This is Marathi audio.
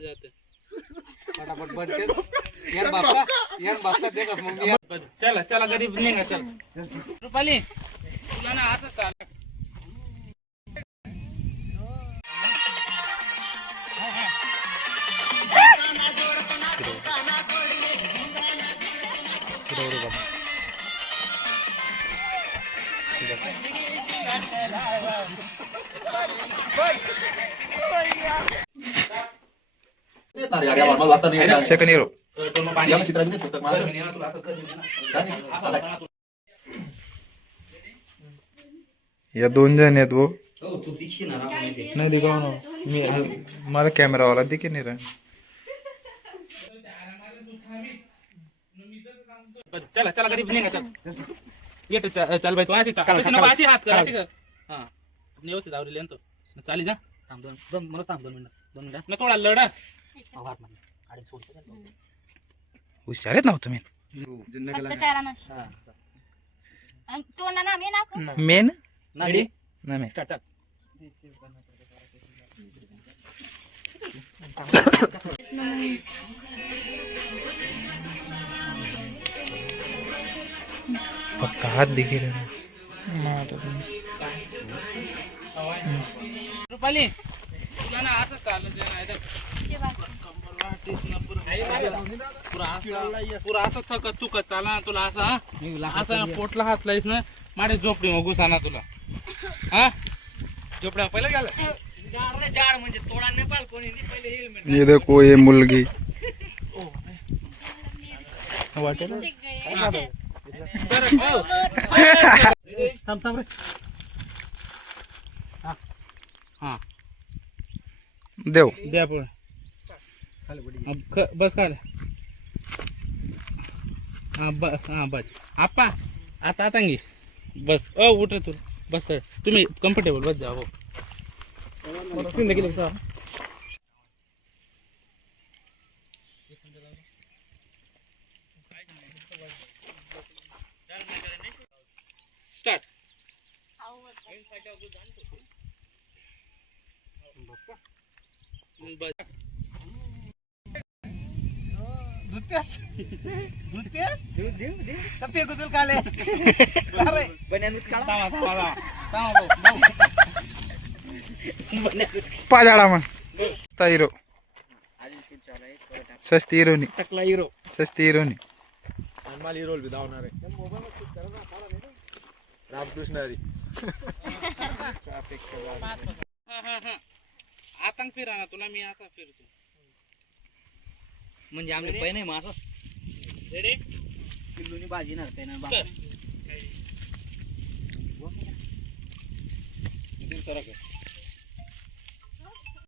फटाफट बनते यार बाप्पा देखा मग चला चला गरीब निघा चल रुपाली तुला ना असं चाल सेकंड हिरो या 2 जण आहेत वो नाही दिखाव ना मी मला कॅमेरावाला दिखे नाही रे चला चला गरीब निघा चल ये चल भाई तू अशी हात कर अशी कर हां व्यवस्थित आवरेल येतो चाली जा थांब दोन मला थांब 2 मिनिट ना थोडा लढ हुशार आहेत ना तुम्ही मेन नाही स्टार्ट पक्का हात दिखे रे रुपाली तुला ना असं चालत पुरा असं थकत तुकत चाला ना तुला असं पोटला हात लाईस ना माडे झोपडी मग घुसाना तुला हा झोपड्या पहिलं गेलं झाड म्हणजे तोडा नेपाल कोणी पहिले हेल्मेट ये देखो ये मुलगी देव द्या पुढे बस खाली हा बस आप्पा आता घे बस उठ तू बस तुम्ही कम्फर्टेबल बस जा हो स्टार्ट पाजाडा मग हिरो सस्ती हिरोनी टकला हिरो सस्ती हिरोनी हनुमान हिरोल भी धावणार आहे रामकृष्ण हरी आतंक फिरा ना तुला मी आता फिरतो म्हणजे आमचे पै नाही माझं रेडी किल्लूनी भाजी ना सरक